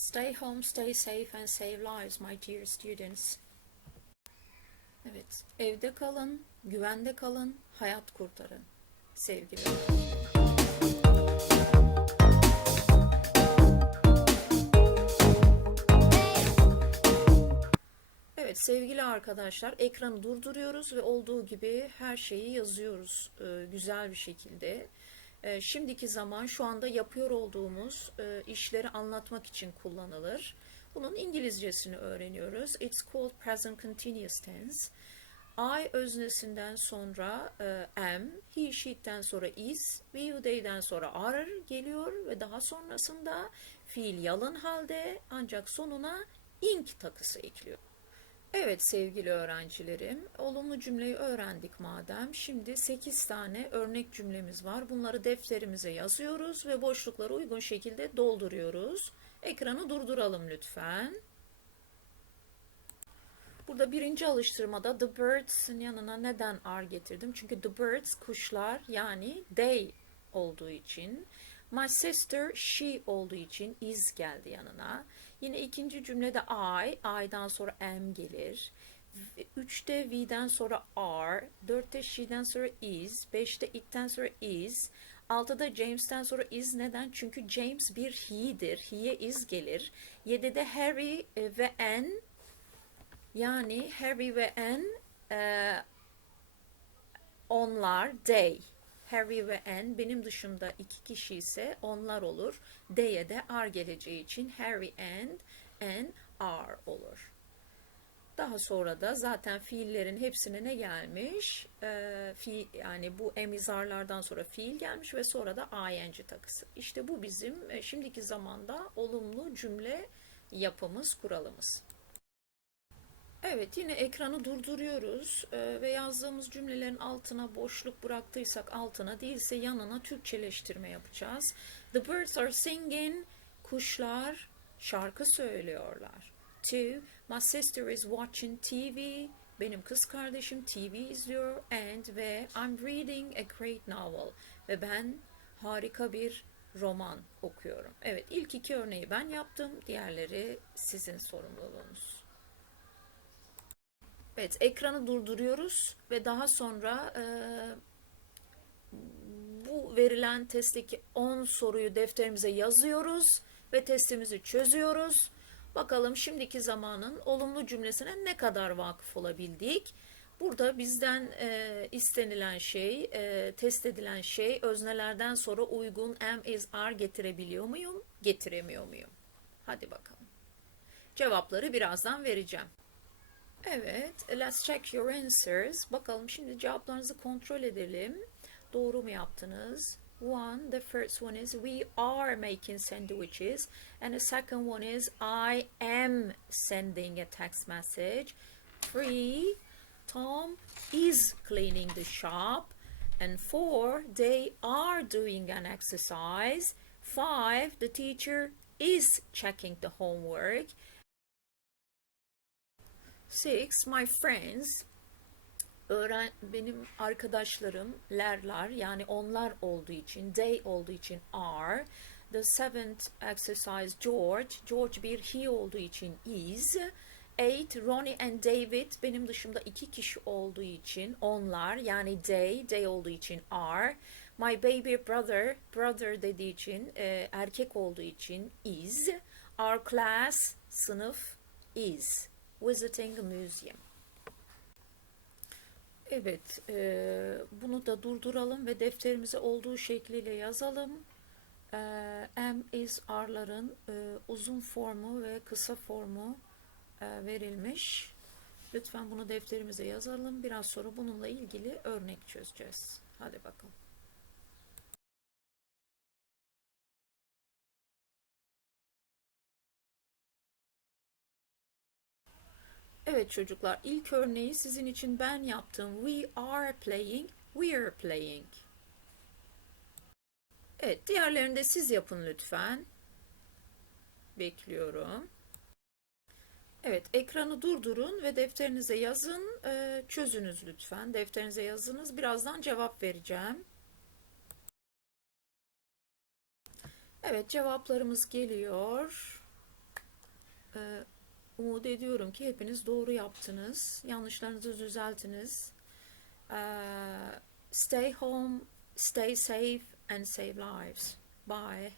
Stay home, stay safe and save lives, my dear students. Evet, evde kalın, güvende kalın, hayat kurtarın. Sevgiler. Evet sevgili arkadaşlar, ekranı durduruyoruz ve olduğu gibi her şeyi yazıyoruz güzel bir şekilde. Şimdiki zaman şu anda yapıyor olduğumuz işleri anlatmak için kullanılır. Bunun İngilizcesini öğreniyoruz. It's called present continuous tense. I öznesinden sonra am, he, she'den sonra is, we, they'den sonra are geliyor ve daha sonrasında fiil yalın halde ancak sonuna ing takısı ekliyor. Evet sevgili öğrencilerim, olumlu cümleyi öğrendik madem. Şimdi 8 tane örnek cümlemiz var. Bunları defterimize yazıyoruz ve boşlukları uygun şekilde dolduruyoruz. Ekranı durduralım lütfen. Burada birinci alıştırmada the birds'ın yanına neden are getirdim? Çünkü the birds kuşlar yani they olduğu için. My sister she olduğu için is geldi yanına. Yine ikinci cümlede I'dan sonra am gelir. 3'te we'den sonra are, 4'te she'den sonra is, 5'te it'ten sonra is, 6'da James'ten sonra is neden? Çünkü James bir he'dir. He'ye is gelir. 7'de Harry ve Anne yani Harry ve Anne onlar, they. Harry ve Anne benim dışımda iki kişi ise onlar olur. They'e de are geleceği için Harry and Anne are olur. Daha sonra da zaten fiillerin hepsine ne gelmiş? Yani bu emizarlardan sonra fiil gelmiş ve sonra da ing takısı. İşte bu bizim şimdiki zamanda olumlu cümle yapımız, kuralımız. Evet yine ekranı durduruyoruz ve yazdığımız cümlelerin altına boşluk bıraktıysak altına değilse yanına Türkçeleştirme yapacağız. The birds are singing. Kuşlar şarkı söylüyorlar. 2. My sister is watching TV. Benim kız kardeşim TV izliyor. And ve I'm reading a great novel. Ve ben harika bir roman okuyorum. Evet ilk iki örneği ben yaptım. Diğerleri sizin sorumluluğunuz. Evet, ekranı durduruyoruz ve daha sonra bu verilen testteki 10 soruyu defterimize yazıyoruz ve testimizi çözüyoruz. Bakalım şimdiki zamanın olumlu cümlesine ne kadar vakıf olabildik? Burada bizden istenilen şey, test edilen şey öznelerden sonra uygun am, is, are getirebiliyor muyum, getiremiyor muyum? Hadi bakalım. Cevapları birazdan vereceğim. Evet, let's check your answers. Bakalım şimdi cevaplarınızı kontrol edelim. Doğru mu yaptınız? One, the first one is we are making sandwiches. And the second one is I am sending a text message. Three, Tom is cleaning the shop. And four, they are doing an exercise. Five, the teacher is checking the homework. 6. My friends, benim arkadaşlarım, lerler yani onlar olduğu için, they olduğu için are. The seventh exercise, George bir he olduğu için is. 8. Ronnie and David, benim dışımda iki kişi olduğu için onlar yani they olduğu için are. My baby brother dediği için erkek olduğu için is. Our class, sınıf is. Visiting a museum. Evet, bunu da durduralım ve defterimize olduğu şekliyle yazalım. Am, is, are'ların uzun formu ve kısa formu verilmiş. Lütfen bunu defterimize yazalım. Biraz sonra bununla ilgili örnek çözeceğiz. Hadi bakalım. Evet çocuklar, ilk örneği sizin için ben yaptım. We are playing, we are playing. Evet, diğerlerini de siz yapın lütfen. Bekliyorum. Evet, ekranı durdurun ve defterinize yazın. Çözünüz lütfen. Defterinize yazınız. Birazdan cevap vereceğim. Evet, cevaplarımız geliyor. umut ediyorum ki hepiniz doğru yaptınız. Yanlışlarınızı düzeltiniz. Stay home, stay safe and save lives. Bye.